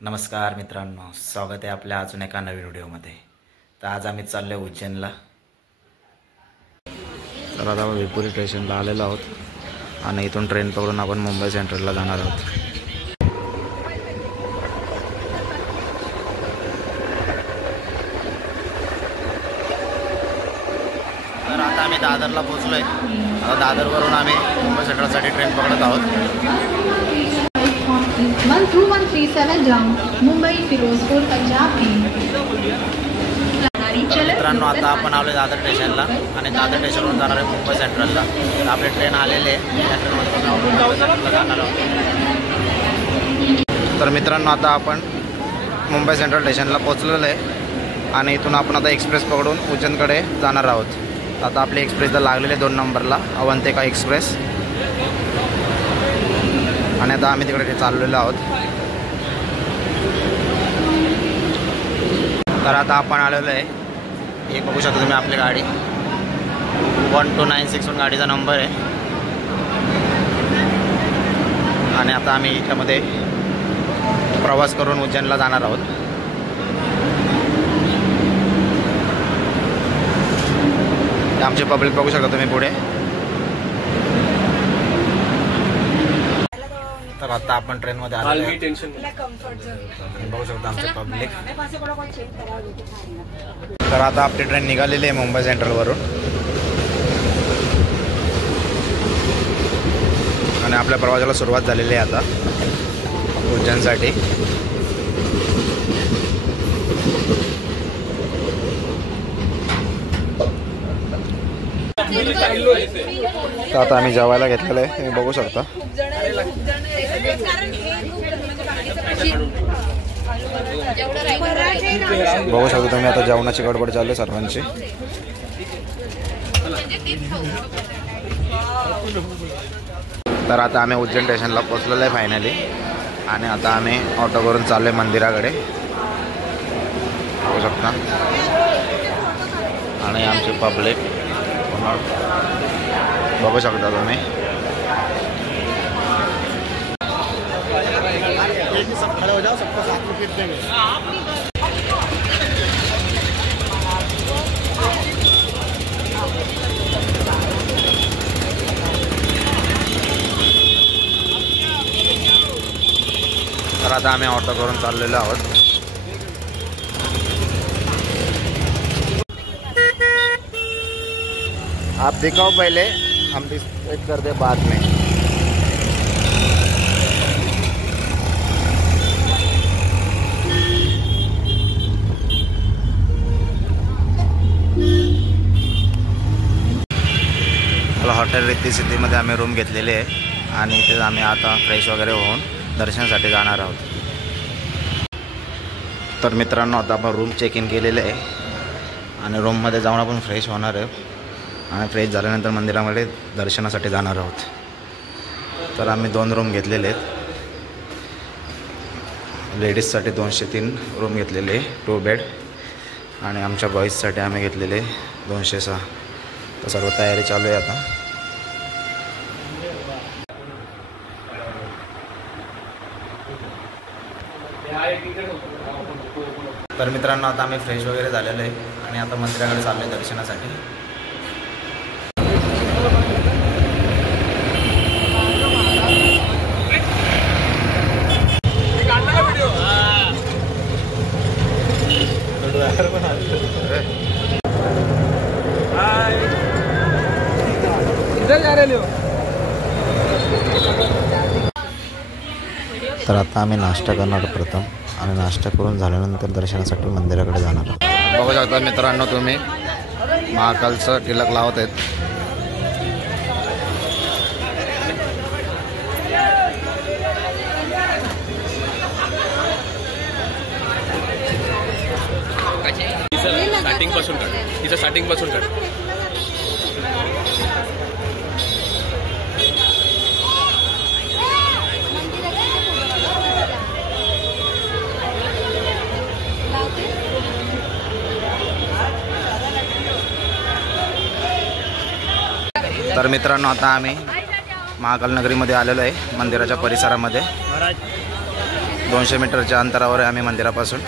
नमस्कार मित्रांनो, स्वागत आहे आपल्या अजून एका नवीन व्हिडिओमध्ये। तर आज आम्ही चाललो उज्जैनला। तर आता विपुरी स्टेशनला आलेलो आहोत आणि इथून ट्रेन पकडून आपण मुंबई सेंट्रलला जाणार आहोत। तर आता आम्ही दादरला पोहोचलोय। आता दादरवरून आम्ही मुंबई सेंट्रलसाठी ट्रेन पकडत आहोत। 12137 जाऊन मुंबई फिरोजपुर पंजाब मित्रांनो, आता आपण आलो दादर स्टेशनला आणि दादर स्टेशनवरून जाणार आहे मुंबई सेंट्रलला। तर आपली ट्रेन आलेली आहे, या ट्रेनमध्ये जाणार आहोत। तर मित्रांनो, आता आपण मुंबई सेंट्रल स्टेशनला पोहोचलेलो आहे आणि इथून आपण आता एक्सप्रेस पकडून उज्जैनकडे जाणार आहोत। आता आपली एक्सप्रेस तर लागलेली आहे 2 नंबरला, अवंतिका एक्सप्रेस। आणि आता आम्ही तिकडे चाललेलो आहोत। तर आता आपण आलेलो आहे, हे बघू शकता तुम्ही आपली गाडी 12961 गाडीचा नंबर आहे। आणि आता आम्ही याच्यामध्ये प्रवास करून उज्जैनला जाणार आहोत। आमचे पब्लिक बघू शकता तुम्ही पुढे। तर आता आपण ट्रेनमध्ये आलो आहे, बघू शकता आमचे पब्लिक। तर आता आपली ट्रेन निघालेली आहे मुंबई सेंट्रलवरून आणि आपल्या प्रवासाला सुरुवात झालेली आहे आता उज्जैनसाठी। तर आता आम्ही जेवायला घेतलेलं आहे, तुम्ही बघू शकता। बघू शकता तुम्ही, आता जेवणाची गडबड चालू आहे सर्वांची। तर आता आम्ही उज्जैन स्टेशनला पोहोचलेलो आहे फायनली आणि आता आम्ही ऑटो करून चाललो आहे मंदिराकडे, बघू शकता। आणि आमची पब्लिक बघू शकता तुम्ही। सब खड़े हो जाओ, सबको साथ में फिर देंगे। तर आता आम्ही ऑटो करून चाललेलो आहोत। आप दिखाओ पहले, हम वेट करते बाद में। हॉटेल रिद्धी सिद्धीमध्ये आम्ही रूम घेतलेली आहे आणि इथे आम्ही आता फ्रेश वगैरे होऊन दर्शनासाठी जाणार आहोत। तर मित्रांनो, आता आपण रूम चेक इन केलेले आहे आणि रूममध्ये जाऊन आपण फ्रेश होणार आहे आणि फ्रेश झाल्यानंतर मंदिरामध्ये दर्शनासाठी जाणार आहोत। तर आम्ही 2 रूम घेतलेले आहेत। लेडीजसाठी 203 रूम घेतलेले 2 बेड आणि आमच्या बॉईजसाठी आम्ही घेतलेले 206। तर सर्व तयारी चालू आहे आता। तर मित्रांनो, आता आम्ही फ्रेश वगैरे झालेलो आहे आणि आता मंदिराकडे चाललो आहे दर्शनासाठी। तर आता आम्ही नाश्ता करणार प्रथम आणि नाश्ता करून झाल्यानंतर दर्शनासाठी मंदिराकडे जाणार आहोत। बघू शकता मित्रांनो तुम्ही, महाकालचं टिलक लावत आहेत। स्टार्टिंग पासून काढ, तिचं स्टार्टिंग पासून काढ। तर मित्रांनो, आता आम्ही महाकाल नगरीमध्ये आलेलो आहे, मंदिराच्या परिसरामध्ये। 200 मीटरच्या अंतरावर आहे आम्ही मंदिरापासून.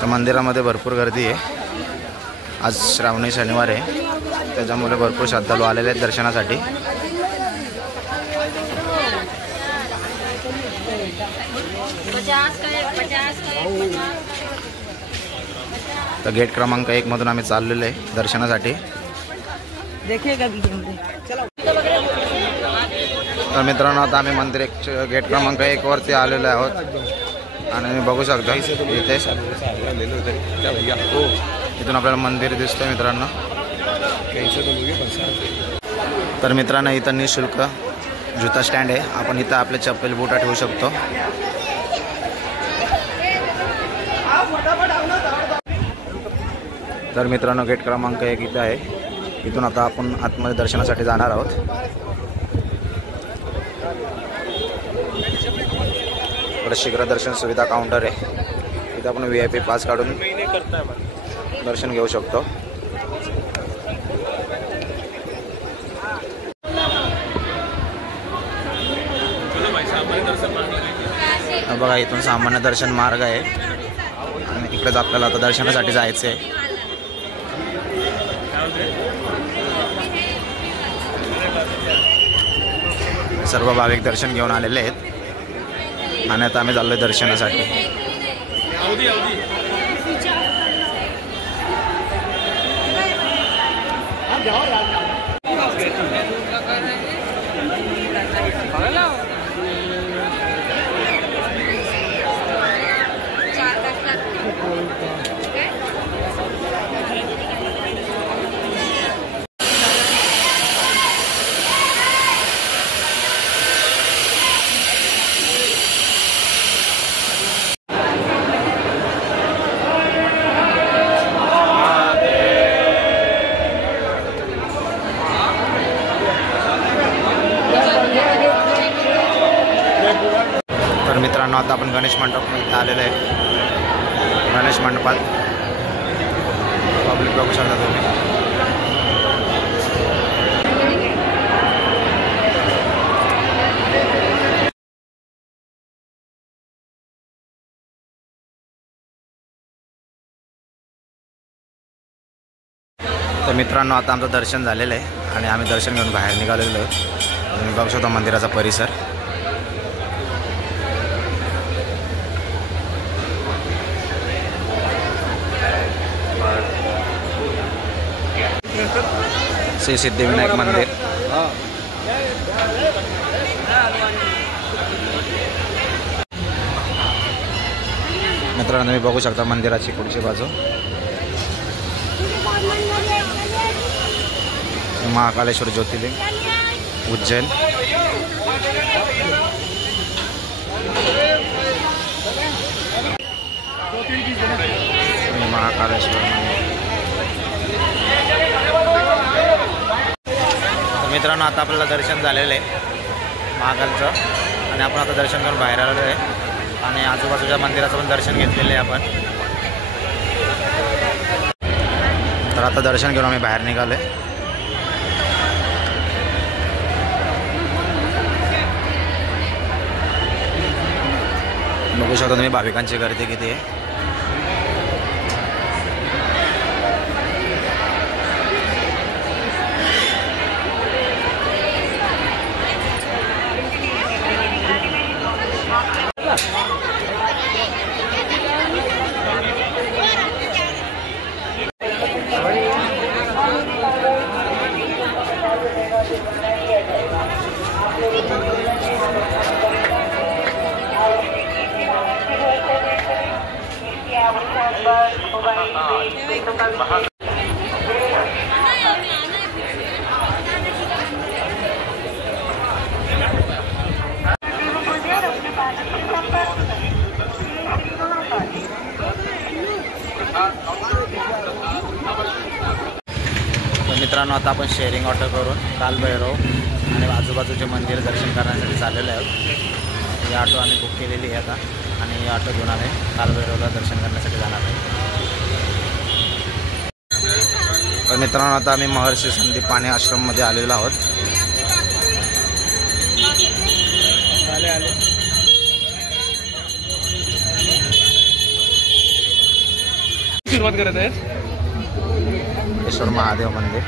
तर मंदिरामध्ये भरपूर गर्दी आहे. आज श्रावणी शनिवार आहे, त्याच्यामुळे भरपूर श्रद्धाळू आलेले आहेत दर्शनासाठी. तर गेट क्रमांक 1 मधून आम्ही चाललेलो आहे दर्शनासाठी. तर मित्रांनो, आता आम्ही मंदिर गेट क्रमांक 1 वरती आलेलो आहोत आणि बघू शकता इथे इथून आपल्याला मंदिर दिसतंय मित्रांनो. तर मित्रांनो, इथं निःशुल्क जुता स्टँड आहे. आपण इथं आपले चप्पल बुटा ठेवू शकतो. तर मित्रांनो, गेट क्रमांक 1 इथं आहे. इथून आता आपण आतमध्ये दर्शनासाठी जाणार आहोत. इकडे शीघ्र दर्शन सुविधा काउंटर आहे. इथं आपण VIP पास काढून दर्शन घेऊ शकतो. बघा, इथून सामान्य दर्शन मार्ग आहे आणि इकडेच आपल्याला आता दर्शनासाठी जायचं आहे. सर्व भाविक दर्शन घेऊन आलेले आहेत आणि आता आम्ही चाललोय दर्शनासाठी. तर मित्रांनो, आता आपण गणेश मंडपात आलेलो आहे. गणेश मंडपात पब्लिक बघू शकता तुम्ही. तर मित्रांनो, आता आमचं दर्शन झालेलं आहे आणि आम्ही दर्शन घेऊन बाहेर निघालेलो आहोत. तुम्ही बघू शकता मंदिराचा परिसर. श्री सिद्धिविनायक मंदिर. मित्रांनो, तुम्ही बघू शकता मंदिराची पुढची बाजू. महाकालेश्वर ज्योतिर्लिंग उज्जैन. महाकालेश्वर मित्रांनो, आता आपल्याला दर्शन झालेलं आहे महाकालचं आणि आपण आता दर्शन करून बाहेर आलेलो आहे आणि आजूबाजूच्या मंदिराचं पण दर्शन घेतलेलं आहे आपण. तर आता दर्शन घेऊन आम्ही बाहेर निघालो आहे. बघू शकता तुम्ही भाविकांची गर्दी किती आहे. मित्रांनो, आता आपण शेअरिंग ऑटो करून कालभैरव आणि आजूबाजूचे मंदिर दर्शन करण्यासाठी चाललेलो आहोत. ही ऑटो आम्ही बुक केलेली आहे आता आणि ही ऑटो घेऊन आम्ही कालभैरवला दर्शन करण्यासाठी जाणार आहे. तर मित्रांनो आता आम्ही महर्षी संदीप पाणी आश्रममध्ये आलेलो आहोत. सुरुवात करत आहेत ईश्वर महादेव मंदिर.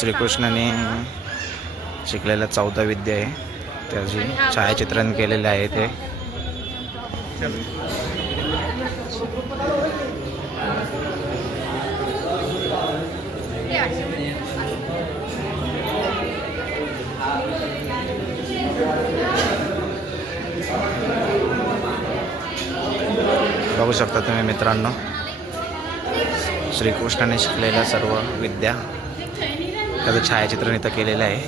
श्रीकृष्णाने शिकलेल्या 14 विद्या आहे त्याची छायाचित्रण केलेले आहे ते. बघू शकता तुम्ही मित्रांनो श्रीकृष्णाने शिकलेल्या सर्व विद्या त्याचं छायाचित्रण इथं केलेलं आहे.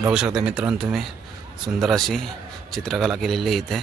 बघू शकता मित्रांनो तुम्ही सुंदर अशी चित्रकला केलेली आहे इथे.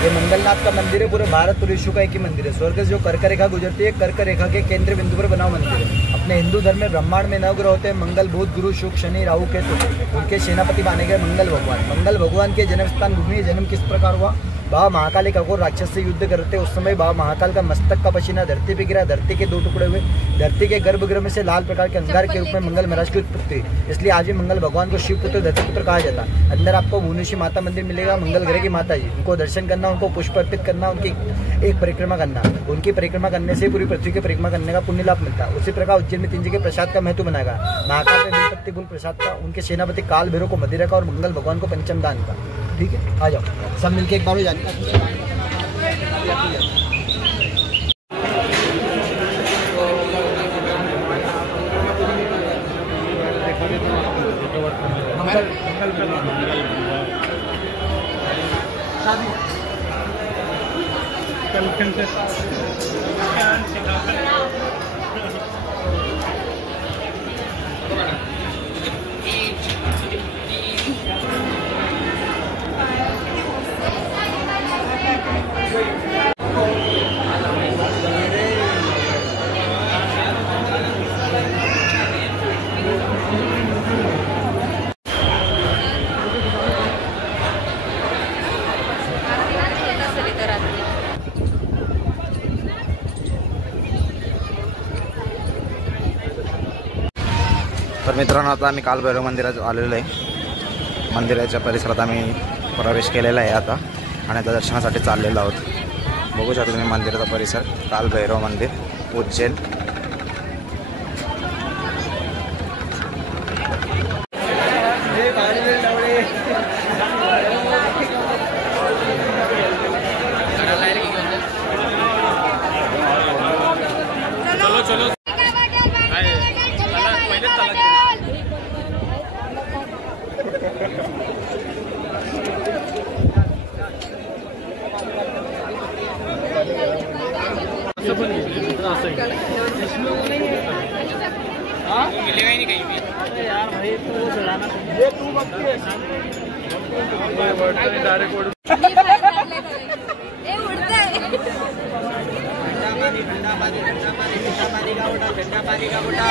ये मंगलनाथ का मंदिर है. पूरे भारत पूरे विश्व का एक ही मंदिर है. स्वर्ग से जो कर्क रेखा गुजरती है कर्क रेखा के केंद्र बिंदु पर बना हुआ मंदिर है. अपने हिंदू धर्म में ब्रह्मांड में 9 ग्रह होते हैं. मंगल, बुध, गुरु, शुक्र, शनि, राहु, केतु. उनके सेनापति माने गए मंगल भगवान. मंगल भगवान के जन्म स्थान भूमि. जन्म किस प्रकार हुआ? बाबा महाकाल एक अघोर राक्षस से युद्ध करते उस समय बाबा महाकाल का मस्तक का पसीना धरती पे गिरा. धरती के 2 टुकड़े हुए. धरती के गर्भगृह में से लाल प्रकार के अंगार के रूप में मंगल महाराज की उत्पत्ति हुई. इसलिए आज भी मंगल भगवान को शिव पुत्र धरती पुत्र कहा जाता है. अंदर आपको भुवनेश्वरी माता मंदिर मिलेगा. मंगल ग्रह की माता जी, उनको दर्शन करना, उनको पुष्प अर्पित करना, उनकी एक परिक्रमा करना. उनकी परिक्रमा करने से पूरी पृथ्वी की परिक्रमा करने का पुण्य लाभ मिलता है. उसी प्रकार उज्जैन में 3 जगह प्रसाद का महत्व बनाएगा. महाकाल में बेलपत्ती गुल प्रसाद का, उनके सेनापति काल भैरव को मदिरा का और मंगल भगवान को पंचम दान का. ठीक है, आ जाओ सब मिलके एक बार हो जाने. तर मित्रांनो आता आम्ही कालभैरव मंदिरात आलेलो आहे. मंदिराच्या परिसरात आम्ही प्रवेश केलेला आहे आता आणि आता दर्शनासाठी चाललेलो आहोत. बघू शकता तुम्ही मंदिराचा परिसर. कालभैरव मंदिर उज्जैन. मिलेगा ही नहीं कहीं भी. अरे यार भाई तू चलाना ये तू बकती है डायरेक्ट उड़ ए उड़ता है. ठंडा पानी का उड़ा.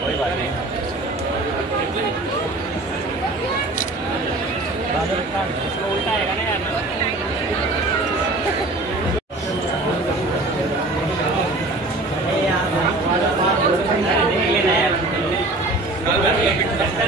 कोई बात नहीं. उल्टा आएगा ना यार. तर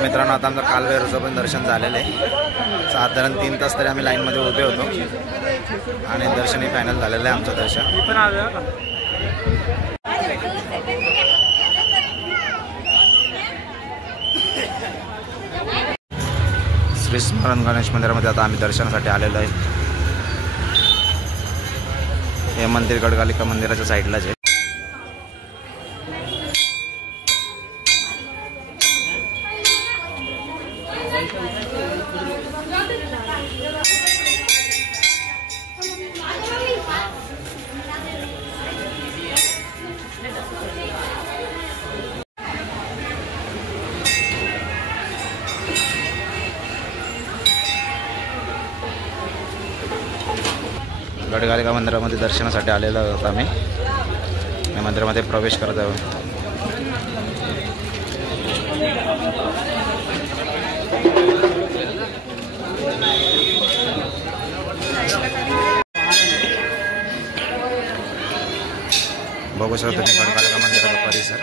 मित्रांनो आता आमचं कालभैरवचं पण दर्शन झालेलं आहे. साधारण 3 तास तरी आम्ही लाईनमध्ये उभे होतो आणि दर्शनही फायनल झालेलं आहे आमचं दर्शन. श्री स्मरण गणेश मंदिरामध्ये आता आम्ही दर्शनासाठी आलेलो आहे. हे मंदिर गडकालिका मंदिराच्या साईडलाच आहे. गडकालिका मंदिरामध्ये दर्शनासाठी आलेलो आहोत आम्ही. या मंदिरामध्ये प्रवेश करत आहोत. बघू शकता तुम्ही गडकालिका मंदिराचा परिसर.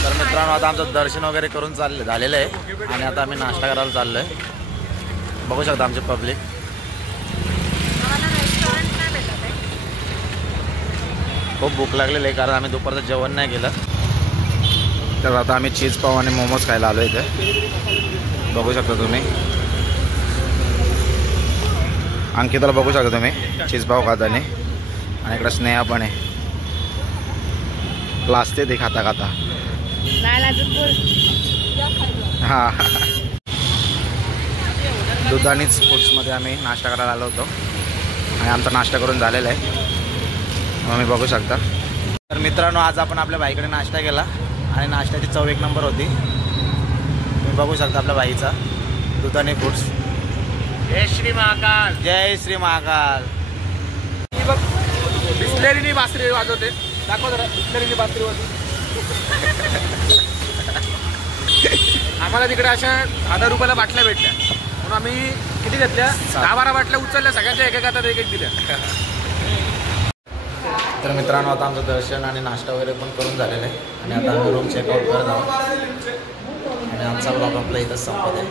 तर मित्रांनो आता आमचं दर्शन वगैरे करून झालेलं आहे आणि आता आम्ही नाश्ता करायला चाललो आहे. बघू शकता आमचे पब्लिक. खूप भूक लागलेली आहे कारण आम्ही दुपारचं जेवण नाही केलं. तर आता आम्ही चीज पाव आणि मोमोज खायला आलो इथे. बघू शकता तुम्ही. अंकिताला बघू शकता तुम्ही चीज पाव खाताना आणि इकडं स्नेहा पण आहे. लाजते ते खाता खाता. हां दुधानीच फूड्समध्ये आम्ही नाश्ता करायला आलो होतो आणि आमचा नाश्ता करून झालेला आहे. तुम्ही बघू शकता. तर मित्रांनो आज आपण आपल्या बाईकडे नाश्ता केला आणि नाश्त्याची चव 1 नंबर होती. तुम्ही बघू शकता आपल्या बाईचा दुधानी फूड्स. जय श्री महाकाल. जय श्री महाकाल. बिस्लेरीनी बासरी वाजवते. दाखव जरा बिस्लेरीनी बासरी वाजवते. आम्हाला तिकडे अशा 1000 रुपयाला बाटल्या भेटल्या म्हणून आम्ही किती घेतल्या 10-12 बाटल्या उचलल्या. सगळ्यांच्या एक हातात एक दिल्या. तर मित्रांनो आता आमचं दर्शन आणि नाश्ता वगैरे पण करून झालेलं आहे आणि आता आम्ही रूम चेकआउट करत आहोत आणि आमचा ब्लॉग आपला इथंच संपत आहे.